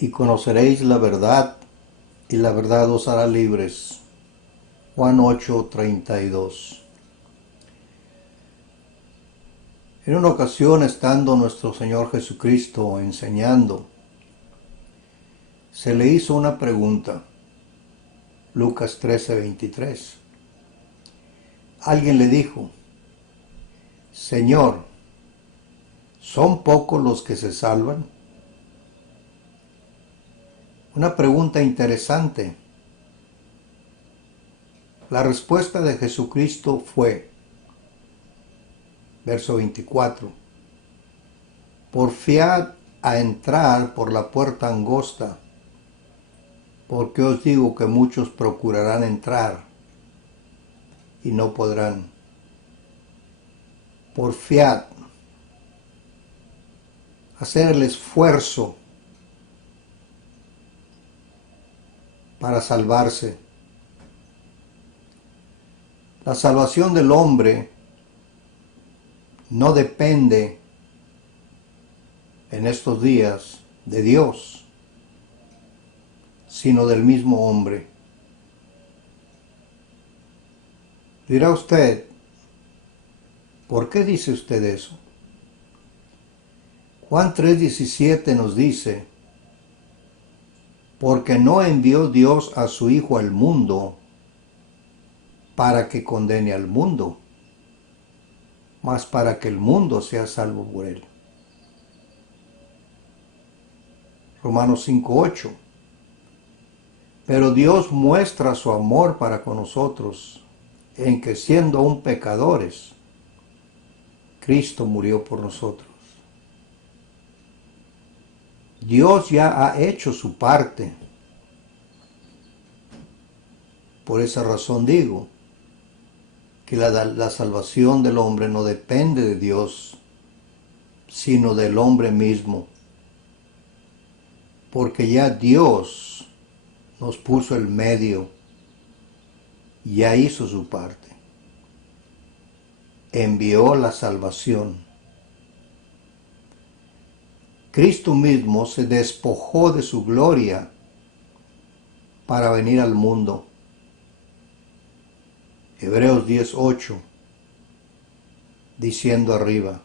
y conoceréis la verdad, y la verdad os hará libres. Juan 8:32. En una ocasión, estando nuestro Señor Jesucristo enseñando, se le hizo una pregunta. Lucas 13:23. Alguien le dijo: Señor, ¿son pocos los que se salvan? Una pregunta interesante. La respuesta de Jesucristo fue, verso 24, porfiad a entrar por la puerta angosta, porque os digo que muchos procurarán entrar y no podrán. Porfiad, hacer el esfuerzo para salvarse. La salvación del hombre no depende en estos días de Dios, sino del mismo hombre. Dirá usted, ¿por qué dice usted eso? Juan 3:17 nos dice, porque no envió Dios a su Hijo al mundo para que condene al mundo, mas para que el mundo sea salvo por él. Romanos 5:8. Pero Dios muestra su amor para con nosotros, en que siendo aún pecadores, Cristo murió por nosotros. Dios ya ha hecho su parte. Por esa razón digo que la salvación del hombre no depende de Dios, sino del hombre mismo. Porque ya Dios nos puso el medio, ya hizo su parte. Envió la salvación. Cristo mismo se despojó de su gloria para venir al mundo. Hebreos 10:8, diciendo arriba,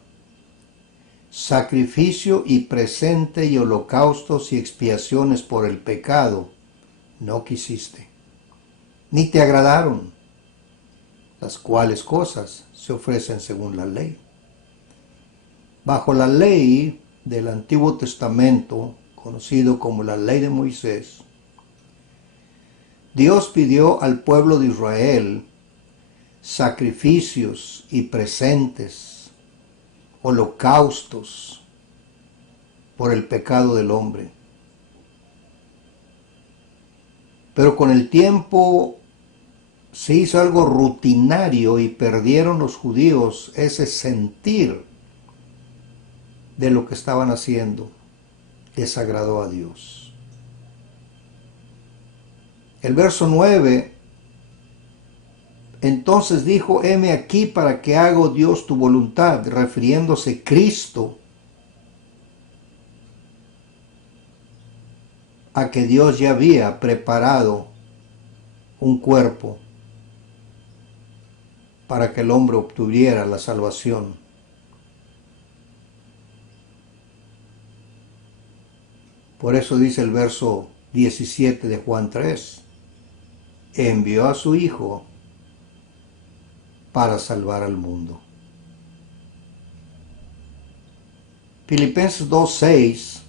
sacrificio y presente y holocaustos y expiaciones por el pecado no quisiste, ni te agradaron, las cuales cosas se ofrecen según la ley. Bajo la ley del Antiguo Testamento, conocido como la ley de Moisés, Dios pidió al pueblo de Israel sacrificios y presentes, holocaustos por el pecado del hombre. Pero con el tiempo se hizo algo rutinario y perdieron los judíos ese sentir de lo que estaban haciendo. Desagradó a Dios. El verso 9, entonces dijo, heme aquí para que haga Dios tu voluntad, refiriéndose Cristo a que Dios ya había preparado un cuerpo para que el hombre obtuviera la salvación. Por eso dice el verso 17 de Juan 3, envió a su Hijo para salvar al mundo. Filipenses 2:6,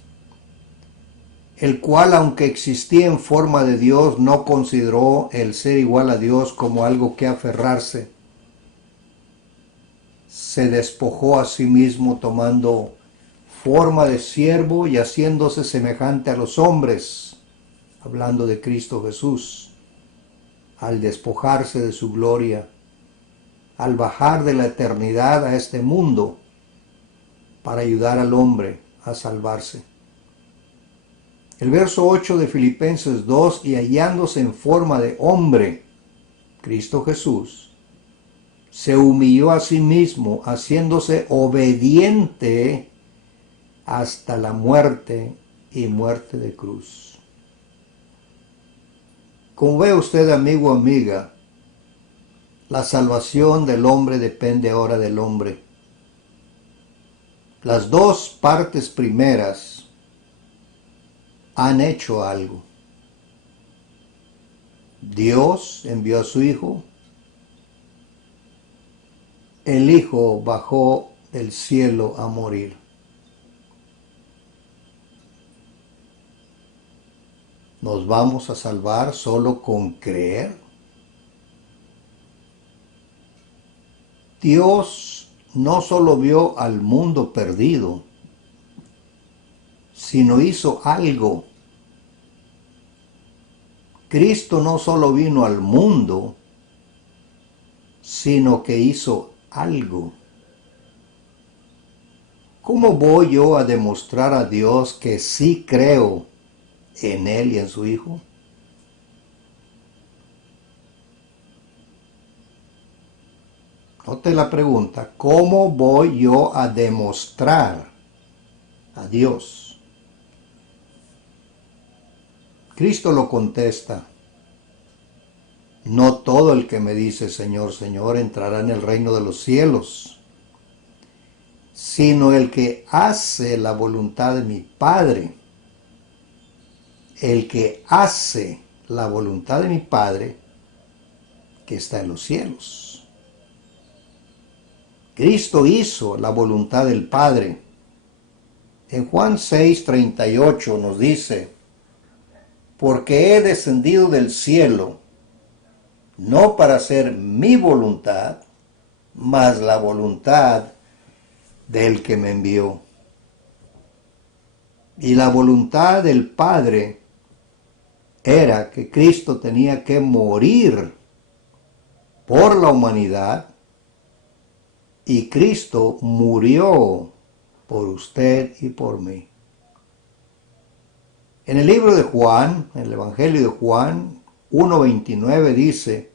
el cual, aunque existía en forma de Dios, no consideró el ser igual a Dios como algo que aferrarse. Se despojó a sí mismo tomando forma de siervo y haciéndose semejante a los hombres, hablando de Cristo Jesús, al despojarse de su gloria, al bajar de la eternidad a este mundo para ayudar al hombre a salvarse. El verso 8 de Filipenses 2, y hallándose en forma de hombre, Cristo Jesús, se humilló a sí mismo, haciéndose obediente hasta la muerte y muerte de cruz. Como ve usted, amigo o amiga, la salvación del hombre depende ahora del hombre. Las dos partes primeras han hecho algo. Dios envió a su Hijo. El Hijo bajó del cielo a morir. ¿Nos vamos a salvar solo con creer? Dios no solo vio al mundo perdido, sino hizo algo. Cristo no solo vino al mundo, sino que hizo algo. ¿Cómo voy yo a demostrar a Dios que sí creo en Él y en su Hijo? Note la pregunta, ¿cómo voy yo a demostrar a Dios? Cristo lo contesta, no todo el que me dice Señor, Señor entrará en el reino de los cielos, sino el que hace la voluntad de mi Padre. El que hace la voluntad de mi Padre que está en los cielos. Cristo hizo la voluntad del Padre. En Juan 6:38 nos dice, porque he descendido del cielo, no para hacer mi voluntad, mas la voluntad del que me envió. Y la voluntad del Padre era que Cristo tenía que morir por la humanidad, y Cristo murió por usted y por mí. En el libro de Juan, en el Evangelio de Juan 1:29 dice,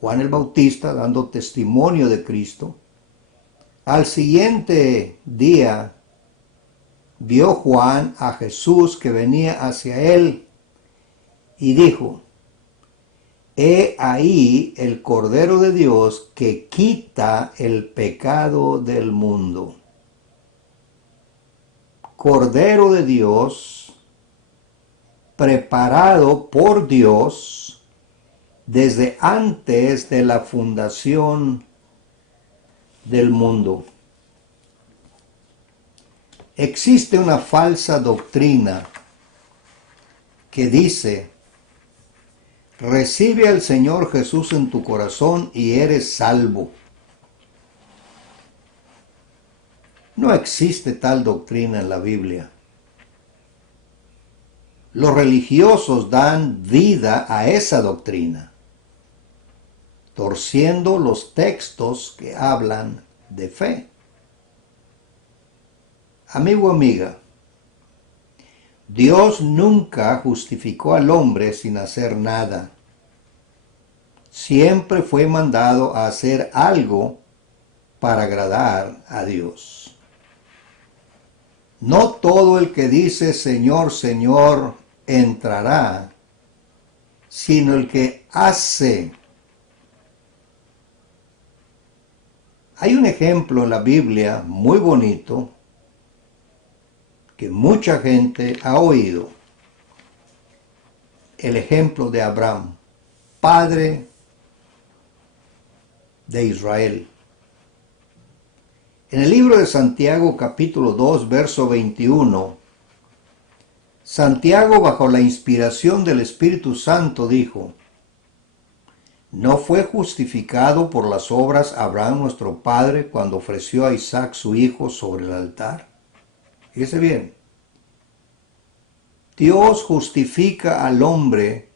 Juan el Bautista dando testimonio de Cristo, al siguiente día vio Juan a Jesús que venía hacia él y dijo, he ahí el Cordero de Dios que quita el pecado del mundo. Cordero de Dios, preparado por Dios desde antes de la fundación del mundo. Existe una falsa doctrina que dice, recibe al Señor Jesús en tu corazón y eres salvo. No existe tal doctrina en la Biblia. Los religiosos dan vida a esa doctrina, torciendo los textos que hablan de fe. Amigo, amiga, Dios nunca justificó al hombre sin hacer nada. Siempre fue mandado a hacer algo para agradar a Dios. No todo el que dice Señor, Señor entrará, sino el que hace. Hay un ejemplo en la Biblia muy bonito que mucha gente ha oído. El ejemplo de Abraham, padre de Israel. En el libro de Santiago capítulo 2 verso 21, Santiago bajo la inspiración del Espíritu Santo dijo, ¿no fue justificado por las obras Abraham nuestro padre cuando ofreció a Isaac su hijo sobre el altar? Fíjese bien, Dios justifica al hombre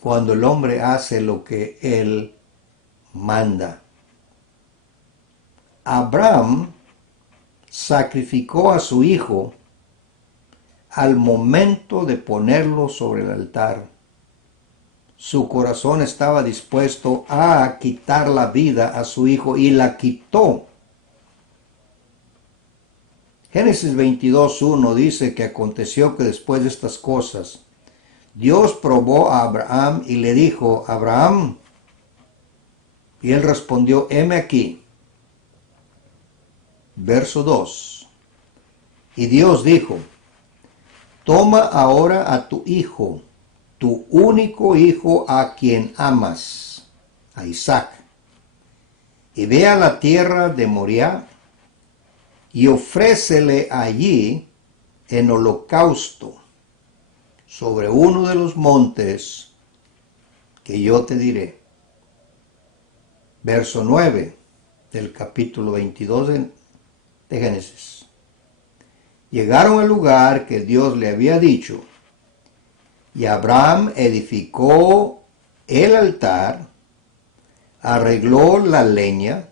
cuando el hombre hace lo que él manda. Abraham sacrificó a su hijo al momento de ponerlo sobre el altar. Su corazón estaba dispuesto a quitar la vida a su hijo y la quitó. Génesis 22:1 dice que aconteció que después de estas cosas, Dios probó a Abraham y le dijo, Abraham, y él respondió, heme aquí. Verso 2. Y Dios dijo, toma ahora a tu hijo, tu único hijo a quien amas, a Isaac, y ve a la tierra de Moriah y ofrécele allí en holocausto sobre uno de los montes que yo te diré. Verso 9 del capítulo 22 de Génesis. Llegaron al lugar que Dios le había dicho, y Abraham edificó el altar, arregló la leña,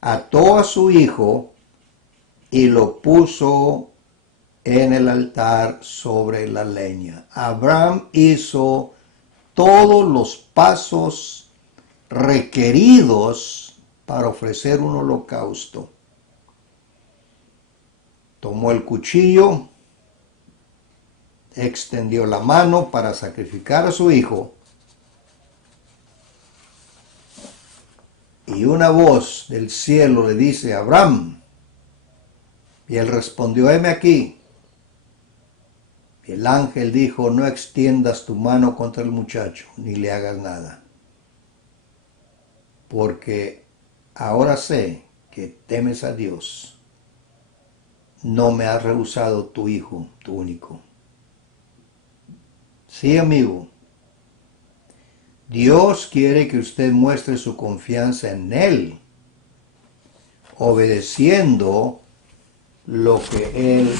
ató a su hijo y lo puso en el altar sobre la leña. Abraham hizo todos los pasos requeridos para ofrecer un holocausto. Tomó el cuchillo, extendió la mano para sacrificar a su hijo, y una voz del cielo le dice, Abraham, y él respondió, heme aquí. Y el ángel dijo, no extiendas tu mano contra el muchacho, ni le hagas nada, porque ahora sé que temes a Dios. No me has rehusado tu hijo, tu único. Sí, amigo. Dios quiere que usted muestre su confianza en Él, obedeciendo lo que Él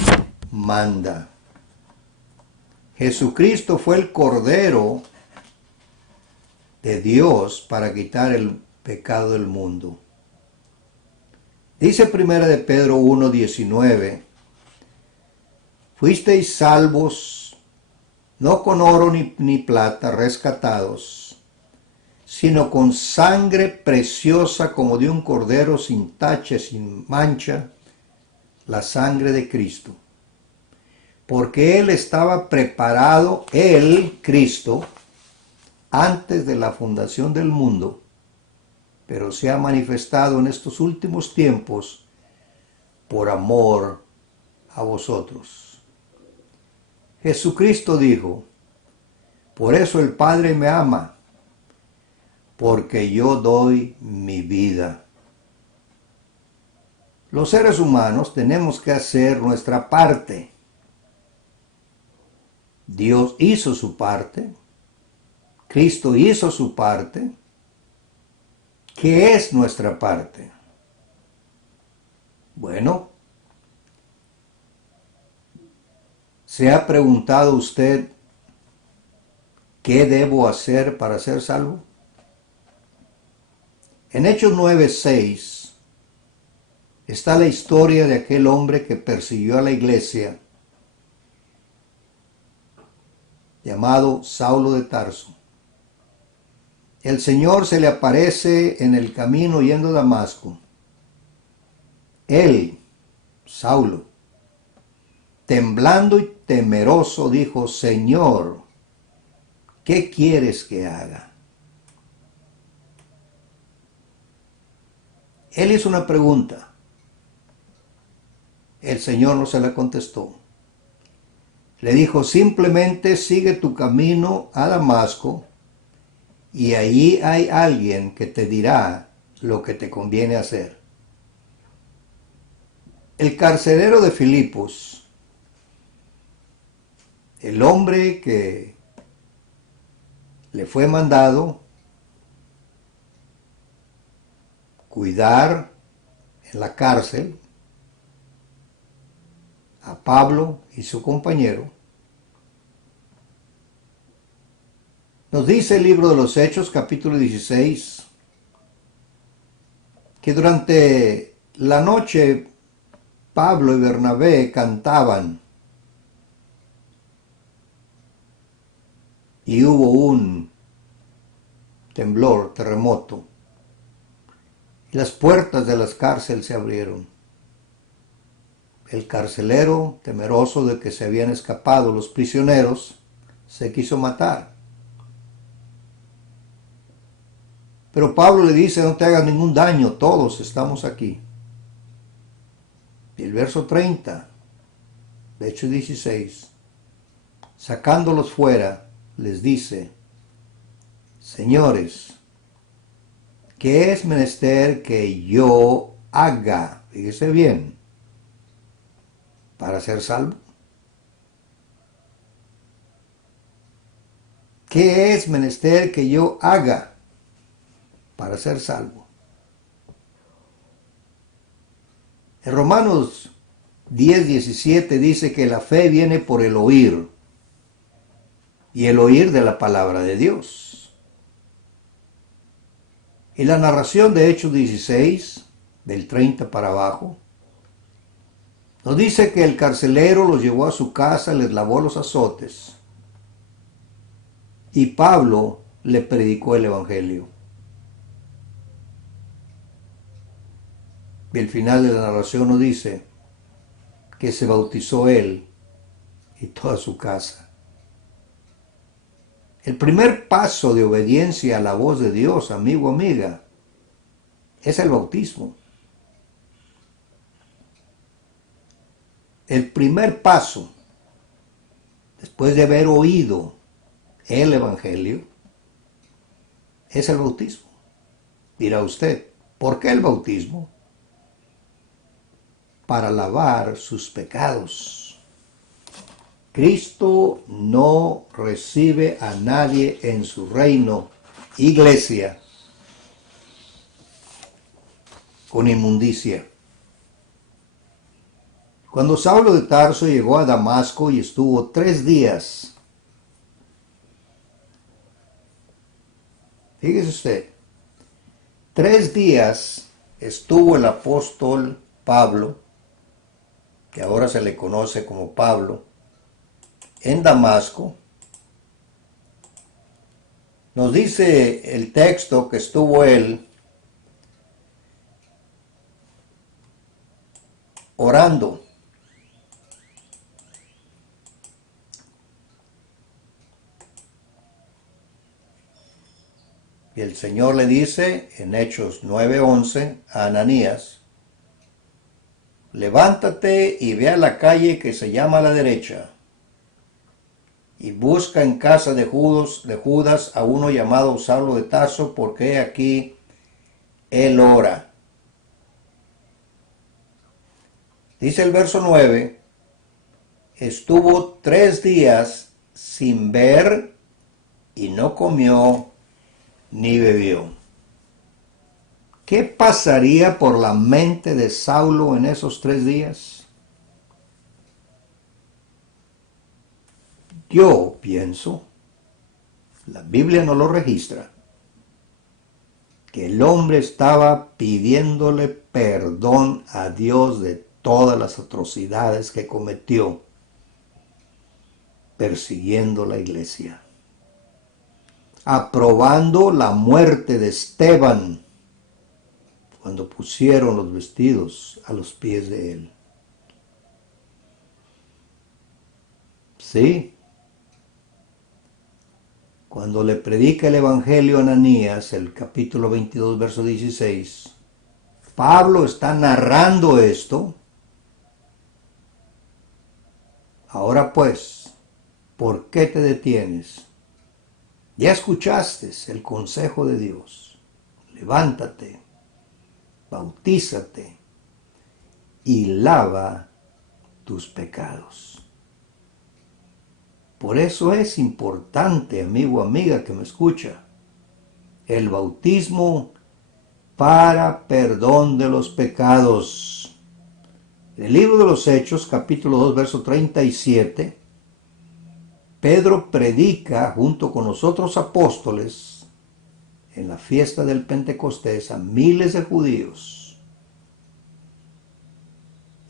manda. Jesucristo fue el Cordero de Dios para quitar el pecado del mundo. Dice 1 de Pedro 1:19, fuisteis salvos, no con oro ni plata rescatados, sino con sangre preciosa como de un cordero sin tacha, sin mancha, la sangre de Cristo. Porque Él estaba preparado, Él, Cristo, antes de la fundación del mundo, pero se ha manifestado en estos últimos tiempos por amor a vosotros. Jesucristo dijo, por eso el Padre me ama, porque yo doy mi vida. Los seres humanos tenemos que hacer nuestra parte. Dios hizo su parte, Cristo hizo su parte. ¿Qué es nuestra parte? Bueno, ¿se ha preguntado usted qué debo hacer para ser salvo? En Hechos 9:6 está la historia de aquel hombre que persiguió a la iglesia, llamado Saulo de Tarso. El Señor se le aparece en el camino yendo a Damasco. Él, Saulo, temblando y temeroso, dijo, Señor, ¿qué quieres que haga? Él hizo una pregunta. El Señor no se la contestó. Le dijo, simplemente sigue tu camino a Damasco y allí hay alguien que te dirá lo que te conviene hacer. El carcelero de Filipos, el hombre que le fue mandado cuidar en la cárcel a Pablo y su compañero, nos dice el libro de los Hechos, capítulo 16, que durante la noche Pablo y Bernabé cantaban y hubo un temblor, terremoto, y las puertas de las cárceles se abrieron. el carcelero, temeroso de que se habían escapado los prisioneros, se quiso matar. Pero Pablo le dice, no te hagas ningún daño, todos estamos aquí. Y el verso 30, de Hechos 16, sacándolos fuera, les dice, señores, ¿qué es menester que yo haga? Fíjese bien, para ser salvo. ¿Qué es menester que yo haga para ser salvo? En Romanos 10:17 dice que la fe viene por el oír, y el oír de la palabra de Dios. Y la narración de Hechos 16, del 30 para abajo, nos dice que el carcelero los llevó a su casa, les lavó los azotes, y Pablo le predicó el evangelio. Y el final de la narración nos dice que se bautizó él y toda su casa. El primer paso de obediencia a la voz de Dios, amigo, amiga, es el bautismo. El primer paso, después de haber oído el evangelio, es el bautismo. Dirá usted, ¿por qué el bautismo? Para lavar sus pecados. Cristo no recibe a nadie en su reino, iglesia, con inmundicia. Cuando Saulo de Tarso llegó a Damasco y estuvo 3 días, fíjese usted, 3 días estuvo el apóstol Pablo, que ahora se le conoce como Pablo, en Damasco. Nos dice el texto que estuvo él orando. Y el Señor le dice en Hechos 9:11 a Ananías, levántate y ve a la calle que se llama a la derecha, y busca en casa de Judas a uno llamado Saulo de Tarso, porque aquí él ora. Dice el verso 9, estuvo 3 días sin ver y no comió ni bebió. ¿Qué pasaría por la mente de Saulo en esos 3 días? Yo pienso, la Biblia no lo registra, que el hombre estaba pidiéndole perdón a Dios de todas las atrocidades que cometió persiguiendo la iglesia, aprobando la muerte de Esteban cuando pusieron los vestidos a los pies de él. Sí, cuando le predica el Evangelio a Ananías, el capítulo 22, verso 16, Pablo está narrando esto. Ahora pues, ¿por qué te detienes? Ya escuchaste el consejo de Dios. Levántate, bautízate y lava tus pecados. Por eso es importante, amigo, amiga que me escucha, el bautismo para perdón de los pecados. En el libro de los Hechos, capítulo 2, verso 37, Pedro predica junto con los otros apóstoles en la fiesta del Pentecostés a miles de judíos.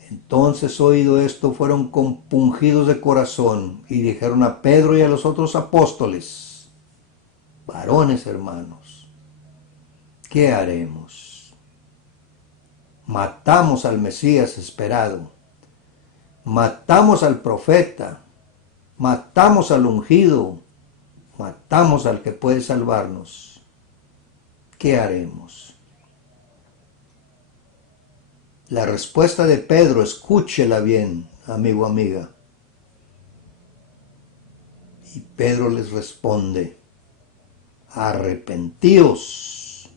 Entonces, oído esto, fueron compungidos de corazón y dijeron a Pedro y a los otros apóstoles, varones hermanos, ¿qué haremos? Matamos al Mesías esperado, matamos al profeta, matamos al ungido, matamos al que puede salvarnos, ¿qué haremos? La respuesta de Pedro, escúchela bien, amigo, amiga. Y Pedro les responde, arrepentíos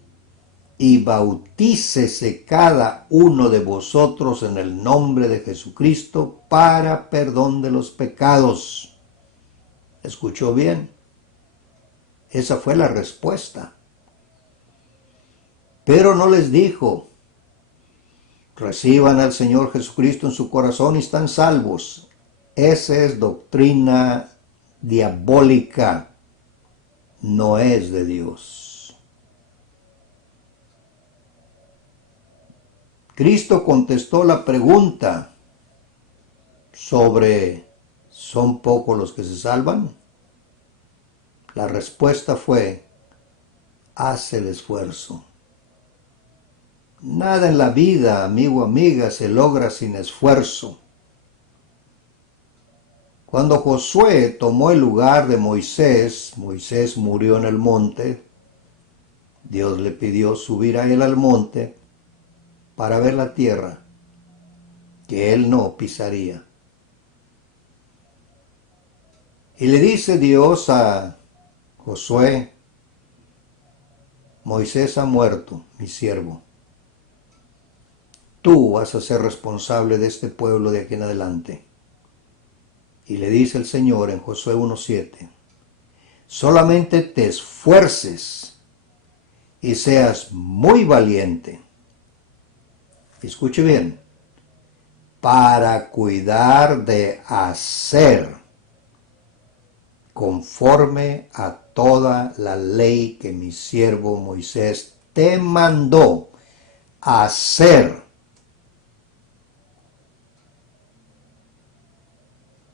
y bautícese cada uno de vosotros en el nombre de Jesucristo para perdón de los pecados. ¿Escuchó bien? Esa fue la respuesta. Pero no les dijo, reciban al Señor Jesucristo en su corazón y están salvos. Esa es doctrina diabólica, no es de Dios. Cristo contestó la pregunta sobre ¿son pocos los que se salvan? La respuesta fue, haz el esfuerzo. Nada en la vida, amigo, amiga, se logra sin esfuerzo. Cuando Josué tomó el lugar de Moisés, Moisés murió en el monte. Dios le pidió subir a él al monte para ver la tierra que él no pisaría. Y le dice Dios a Josué, Moisés ha muerto, mi siervo. Tú vas a ser responsable de este pueblo de aquí en adelante. Y le dice el Señor en Josué 1:7, solamente te esfuerces y seas muy valiente. Escuche bien, para cuidar de hacer conforme a toda la ley que mi siervo Moisés te mandó hacer.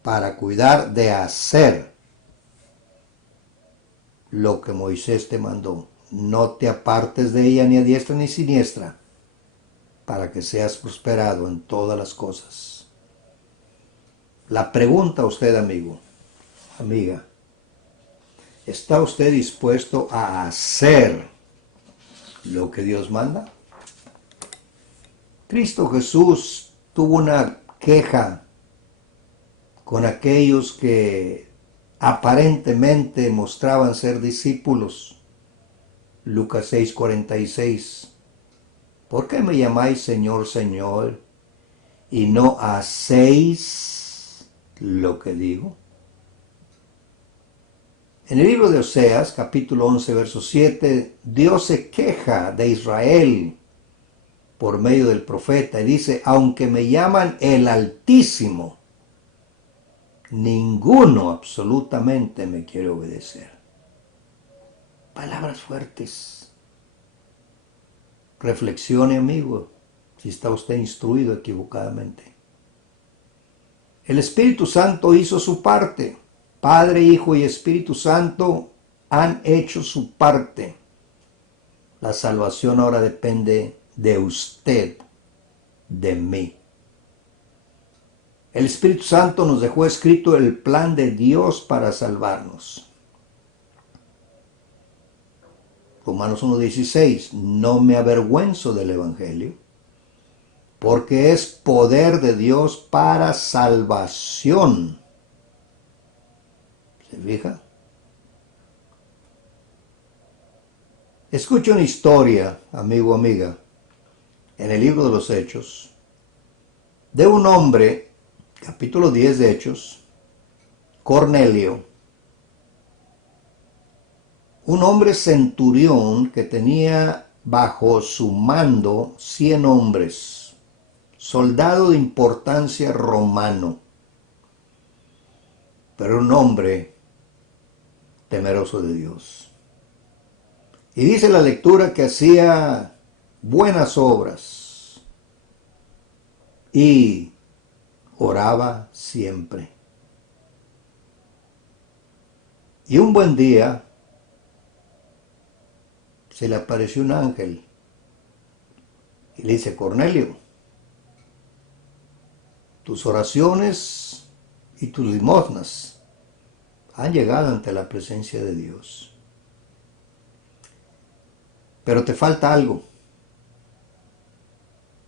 Para cuidar de hacer lo que Moisés te mandó. No te apartes de ella ni a diestra ni siniestra, para que seas prosperado en todas las cosas. La pregunta a usted, amigo, amiga, ¿está usted dispuesto a hacer lo que Dios manda? Cristo Jesús tuvo una queja con aquellos que aparentemente mostraban ser discípulos. Lucas 6:46. ¿Por qué me llamáis Señor, Señor, y no hacéis lo que digo? En el libro de Oseas, capítulo 11, verso 7, Dios se queja de Israel por medio del profeta y dice, aunque me llaman el Altísimo, ninguno absolutamente me quiere obedecer. Palabras fuertes. Reflexione, amigo, si está usted instruido equivocadamente. El Espíritu Santo hizo su parte. Padre, Hijo y Espíritu Santo han hecho su parte. La salvación ahora depende de usted, de mí. El Espíritu Santo nos dejó escrito el plan de Dios para salvarnos. Romanos 1:16, no me avergüenzo del Evangelio, porque es poder de Dios para salvación. ¿Se fija? Escuche una historia, amigo, amiga, en el libro de los Hechos, de un hombre, capítulo 10 de Hechos, Cornelio, un hombre centurión que tenía bajo su mando 100 hombres, soldado de importancia romano, pero un hombre temeroso de Dios. Y dice la lectura que hacía buenas obras y oraba siempre. Y un buen día se le apareció un ángel y le dice, Cornelio, tus oraciones y tus limosnas han llegado ante la presencia de Dios. Pero te falta algo.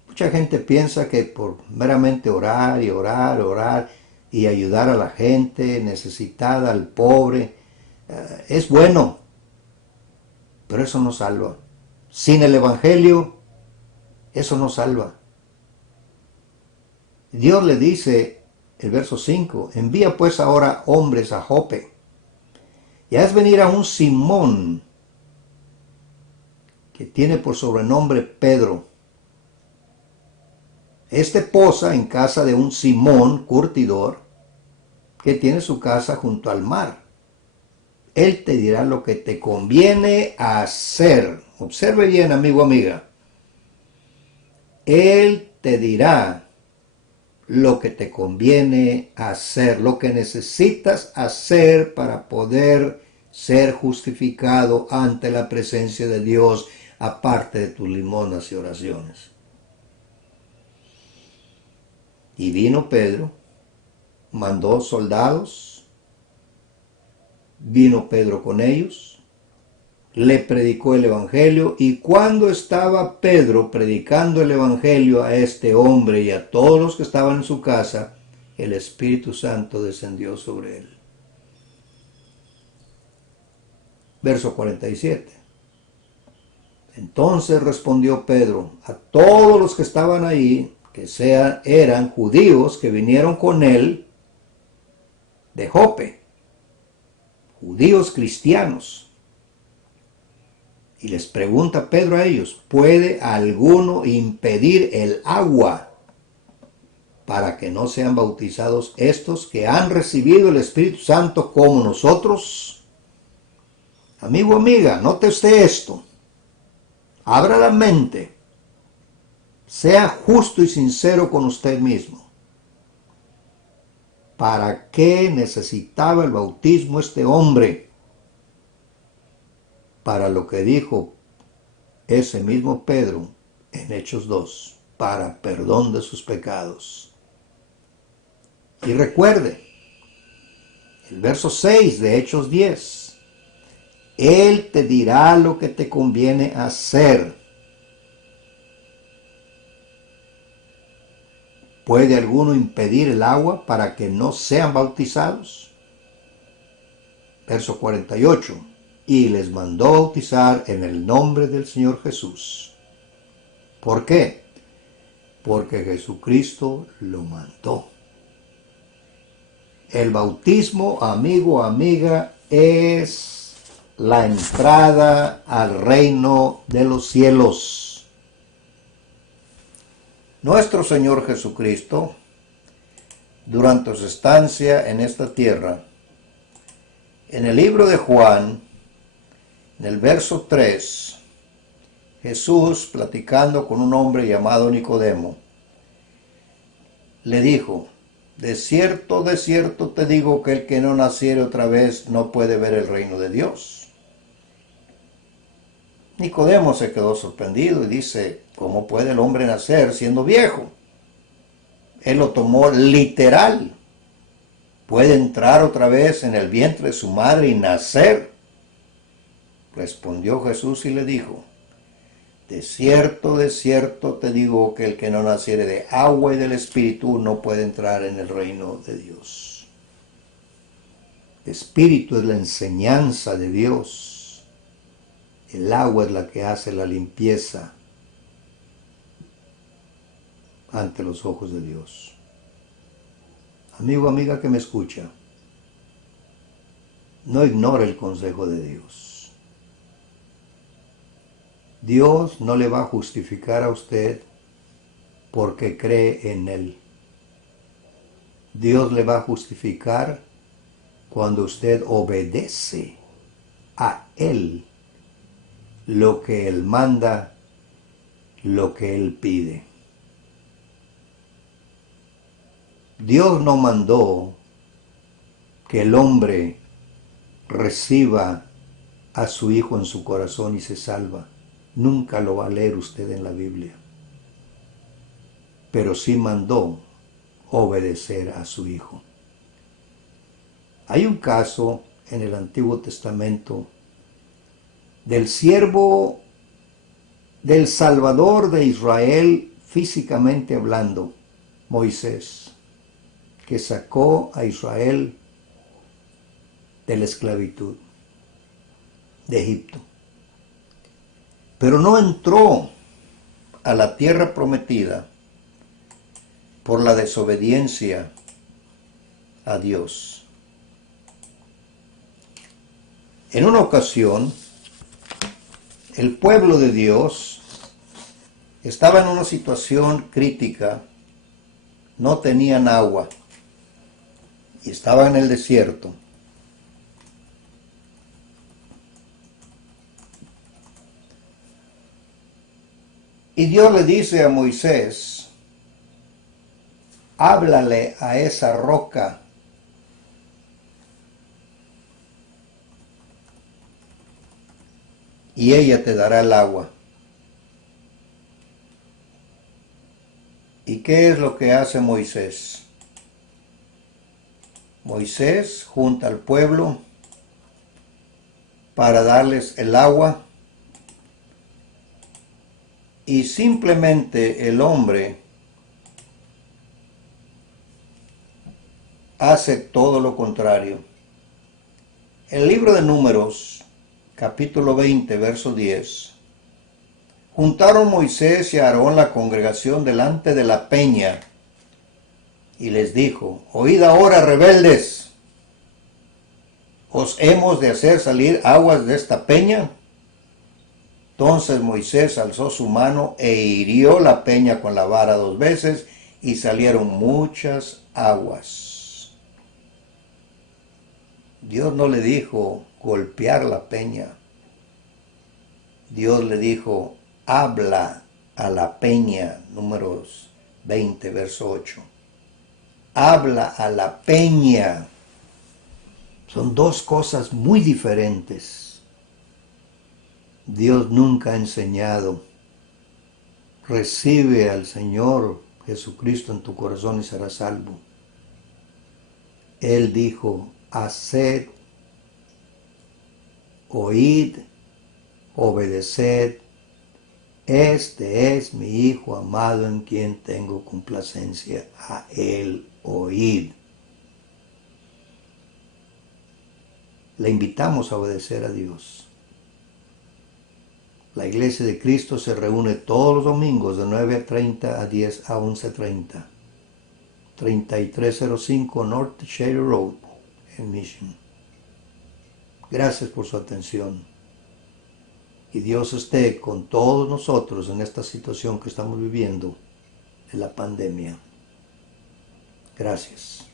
Mucha gente piensa que por meramente orar y orar y ayudar a la gente necesitada, al pobre, es bueno, pero eso no salva. Sin el Evangelio, eso no salva. Dios le dice, el verso 5, envía pues ahora hombres a Jope, y haz venir a un Simón, que tiene por sobrenombre Pedro. Este posa en casa de un Simón curtidor, que tiene su casa junto al mar. Él te dirá lo que te conviene hacer. Observe bien, amigo, amiga. Él te dirá lo que te conviene hacer, lo que necesitas hacer para poder ser justificado ante la presencia de Dios, aparte de tus limonas y oraciones. Y vino Pedro, mandó soldados, vino Pedro con ellos, le predicó el Evangelio, y cuando estaba Pedro predicando el Evangelio a este hombre y a todos los que estaban en su casa, el Espíritu Santo descendió sobre él. Verso 47. Entonces respondió Pedro a todos los que estaban ahí, que eran judíos que vinieron con él de Jope, judíos cristianos. Y les pregunta Pedro a ellos, ¿puede alguno impedir el agua para que no sean bautizados estos que han recibido el Espíritu Santo como nosotros? Amigo, amiga, note usted esto. Abra la mente. Sea justo y sincero con usted mismo. ¿Para qué necesitaba el bautismo este hombre? Para lo que dijo ese mismo Pedro en Hechos 2, para perdón de sus pecados. Y recuerde, el verso 6 de Hechos 10, Él te dirá lo que te conviene hacer. ¿Puede alguno impedir el agua para que no sean bautizados? Verso 48. Y les mandó bautizar en el nombre del Señor Jesús. ¿Por qué? Porque Jesucristo lo mandó. El bautismo, amigo, amiga, es la entrada al reino de los cielos. Nuestro Señor Jesucristo, durante su estancia en esta tierra, en el libro de Juan, en el verso 3, Jesús, platicando con un hombre llamado Nicodemo, le dijo, de cierto te digo que el que no naciere otra vez no puede ver el reino de Dios. Nicodemo se quedó sorprendido y dice, ¿cómo puede el hombre nacer siendo viejo? Él lo tomó literal. ¿Puede entrar otra vez en el vientre de su madre y nacer? Respondió Jesús y le dijo, de cierto te digo que el que no naciere de agua y del Espíritu no puede entrar en el reino de Dios. El Espíritu es la enseñanza de Dios. El agua es la que hace la limpieza ante los ojos de Dios. Amigo, amiga que me escucha, no ignore el consejo de Dios. Dios no le va a justificar a usted porque cree en Él. Dios le va a justificar cuando usted obedece a Él lo que Él manda, lo que Él pide. Dios no mandó que el hombre reciba a su hijo en su corazón y se salva. Nunca lo va a leer usted en la Biblia. Pero sí mandó obedecer a su Hijo. Hay un caso en el Antiguo Testamento del siervo del Salvador de Israel, físicamente hablando, Moisés, que sacó a Israel de la esclavitud de Egipto. Pero no entró a la tierra prometida por la desobediencia a Dios. En una ocasión, el pueblo de Dios estaba en una situación crítica, no tenían agua y estaban en el desierto. Y Dios le dice a Moisés, háblale a esa roca y ella te dará el agua. ¿Y qué es lo que hace Moisés? Moisés junta al pueblo para darles el agua y simplemente el hombre hace todo lo contrario. El libro de Números, capítulo 20, verso 10. Juntaron Moisés y Aarón la congregación delante de la peña y les dijo, oíd ahora, rebeldes, ¿os hemos de hacer salir aguas de esta peña? Entonces Moisés alzó su mano e hirió la peña con la vara 2 veces y salieron muchas aguas. Dios no le dijo golpear la peña. Dios le dijo, habla a la peña, Números 20, verso 8. Habla a la peña. Son dos cosas muy diferentes. Dios nunca ha enseñado, recibe al Señor Jesucristo en tu corazón y serás salvo. Él dijo, haced, oíd, obedeced, este es mi Hijo amado en quien tengo complacencia, a Él oíd. Le invitamos a obedecer a Dios. La Iglesia de Cristo se reúne todos los domingos de 9:30 a 10 a 11:30. 3305 North Shady Road en Mission. Gracias por su atención. Y Dios esté con todos nosotros en esta situación que estamos viviendo de la pandemia. Gracias.